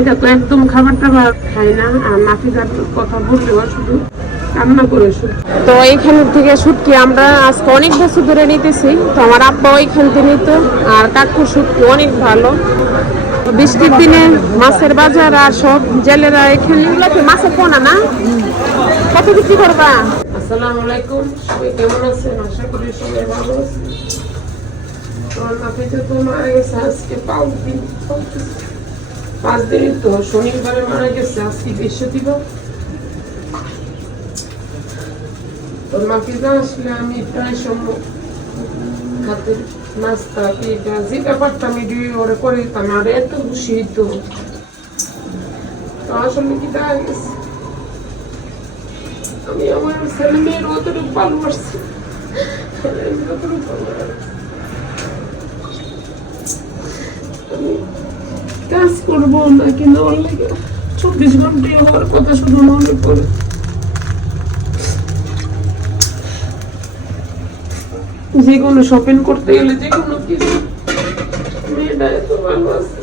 এটা তো একদম খাবার টাবার খাই না, আর নাফিজার কথা বললেও শুধু কান্না করে শুধু। তো এইখান থেকে শুটকি আমরা আজকে অনেক বছর ধরে নিতেছি। তো আমার আব্বা ওইখান থেকে নিত, আর কাকুর শুটকি অনেক ভালো। বৃষ্টির দিনে মাছের বাজার, আর সব জেলেরা এখানে মাছের পোনা না কত বিক্রি করবা। আসসালামু আলাইকুম, সবাই কেমন আছেন? আশা করি সবাই ভালো আছেন। তোমার নাফিজা তো মারা গেছে আজকে 5 দিন তো শনিবারে মারা গেছে, আজকে বৃহস্পতিবার। তোর নাফিজা আসলে আমি প্রায় সময় হাতের নাস্তা পিঠা যেটা পারতাম ওরা করে দিতাম, আর এত খুশি হইতো। তো আসলে কি দেখা গেছে, আমি আমার ছেলে মেয়ের অতটুকু ভালোবাসছি, আমি কাজ করবো না, কিন্তু অনেক 24 ঘন্টায় হওয়ার কথা শুধু মনে পড়ে। যে কোনো শপিং করতে গেলে যে কোনো কিছু, মেয়েটা এত ভালো আছে।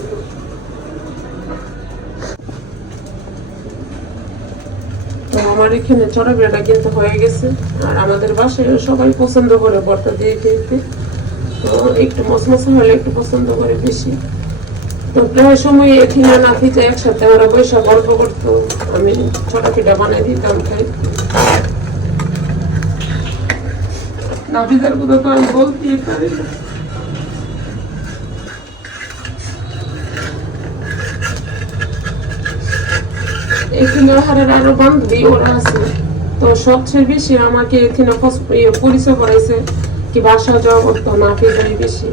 তো আমার এখানে চড়াবিড়াটা কিন্তু হয়ে গেছে, আর আমাদের বাসায় সবাই পছন্দ করে ভর্তা দিয়ে খেতে। তো একটু মশমশা হলে একটু পছন্দ করে বেশি। তো প্রায় সময় এখানে নাফিজা একসাথে আমরা বৈশাখ গল্প করতো, আমি ছোটা পিঠা বানাই দিতাম খাই। নাফিজার কথা তো আমি বলতেই পারি না। এখানে হারের আরো বান্ধবী ওরা আছে, তো সবচেয়ে বেশি আমাকে এখানে পরিচয় করাইছে কি বাসা যাওয়া করতো নাফিজাই বেশি।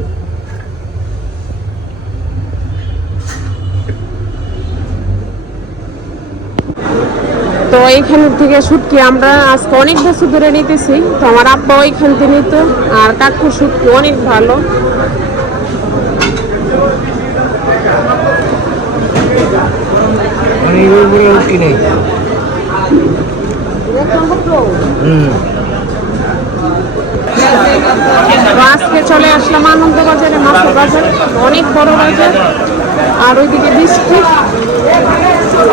তো এইখান থেকে শুটকি আমরা আজকে অনেক বছর ধরে নিতেছি। তো আমার আব্বা ওইখান থেকে নিত, আর কাকুর শুটকি অনেক ভালো। আজকে চলে আসলাম আনন্দ বাজারে, মাছের বাজার, অনেক বড় বাজার। আর ওইদিকে বৃষ্টি,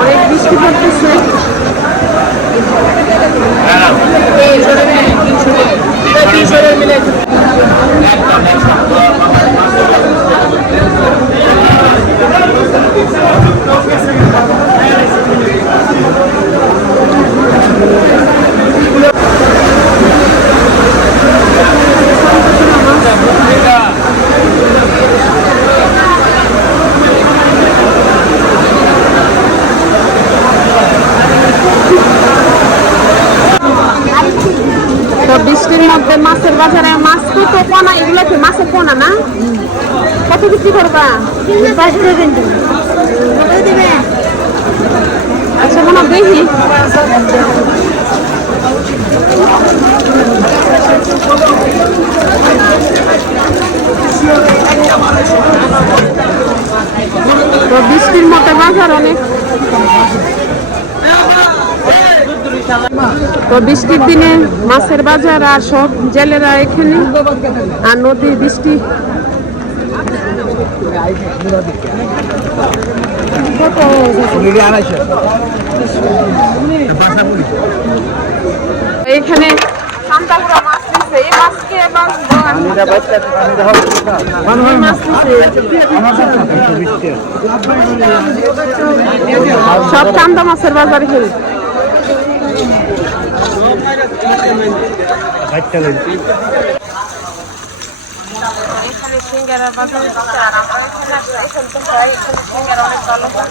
অনেক বৃষ্টি পড়তেছে। বৃষ্টির মধ্যে মাছের বাজারে মাছ কত পোনা, এগুলো কি মাছের পোনা না? কত বিক্রি করবা? আচ্ছা মনে দেখি। তো বৃষ্টির মধ্যে বাজার অনেক। তো বৃষ্টির দিনে মাছের বাজার, আর সব জেলেরা এখানে, আর নদীর বৃষ্টি। এখানে মাছ নিচ্ছে, এই মাছকে সব চান্দা মাছের বাজার এখানে। এখানে সিঙ্গারা বাজারে, আর আমরা এখানে এখানে তো হয়, এখানে সিঙ্গারা অনেক ভালো হয়।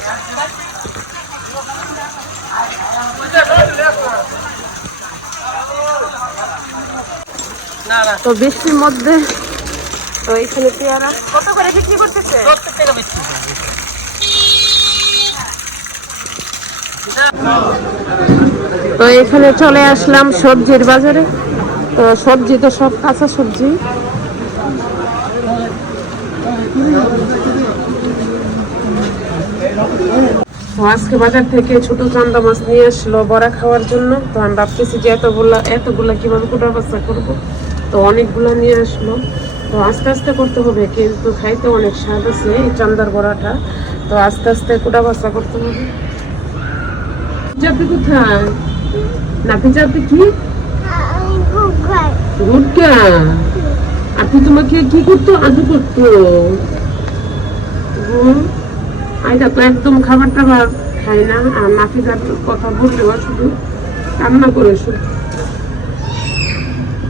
তো বৃষ্টির মধ্যে তো এখানে পেয়ারা কত করে বিক্রি করতেছে? 70 টাকা বিক্রি। তো এখানে চলে আসলাম সবজির বাজারে। তো সবজি তো সব কাঁচা সবজি। আজকে বাজার থেকে ছোট চান্দা মাছ নিয়ে আসলো বড়া খাওয়ার জন্য। তো আমি ভাবতেছি যে এতগুলা কিভাবে কোটা বাচ্চা করবো। তো অনেকগুলা নিয়ে আসলো, তো আস্তে আস্তে করতে হবে, কিন্তু খাইতে অনেক স্বাদ আছে এই চান্দার বড়াটা। তো আস্তে আস্তে কোটা বাসা করতে হবে। যাবি কোথায়? নাপি যাবি কি গুটকা? আপনি তোমাকে কি করতো? আদু করতো। আইটা তো একদম খাবার টাবার খাই না, আর নাফিজার কথা বললেও শুধু কান্না করে শুধু।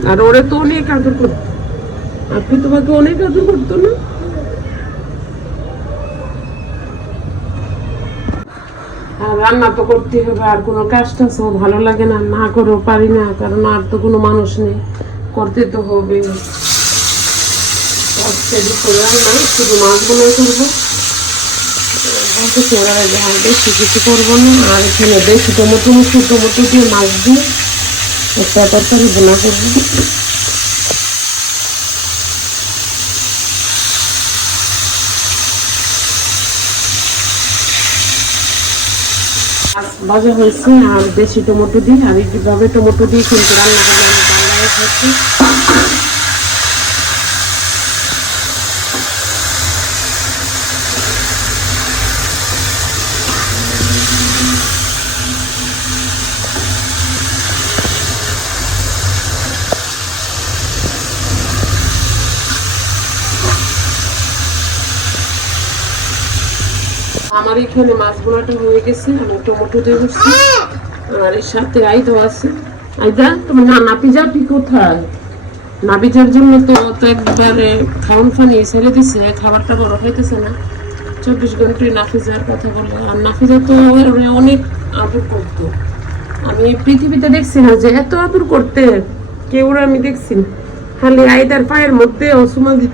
আর ওরে তো অনেক আদর করতো। আপনি তোমাকে অনেক আদর করতো না? আর রান্না তো করতে হবে, আর কোনো কাজ টাজ ভালো লাগে না, না করেও পারি না, কারণ আর তো কোনো মানুষ নেই, করতে তো হবে। রান্না শুধু মাছগুলো করবো, বেশি কিছু করবো না। আর এখানে বেশি টমেটো দিয়ে মাছ দিয়ে একটা তরকারি বোনা করবো। ভাজা হয়েছে আর বেশি টমেটো দিই, আর এইভাবে টমেটো দিয়ে কিন্তু রান্না করলে আমি বাংলায় খাচ্ছি। আমার এখানে মাছগুলোটা হয়ে গেছে, আমি টমেটো দিয়ে দিচ্ছি, আর এর সাথে আইদা আছে। আইদা তোমার নাপিজাপি কোথায়? নাপিজার জন্য তো একবারে খাউন ফানি ছেড়ে দিছে, খাবারটা বড় খাইতেছে না, 24 ঘন্টায় নাফিজার কথা বলে। আর নাফিজা তো অনেক আদর করতো, আমি পৃথিবীতে দেখছি না যে এত আদর করতে কেউ, আমি দেখছি খালি আইদার পায়ের মধ্যে অসুমা দিত।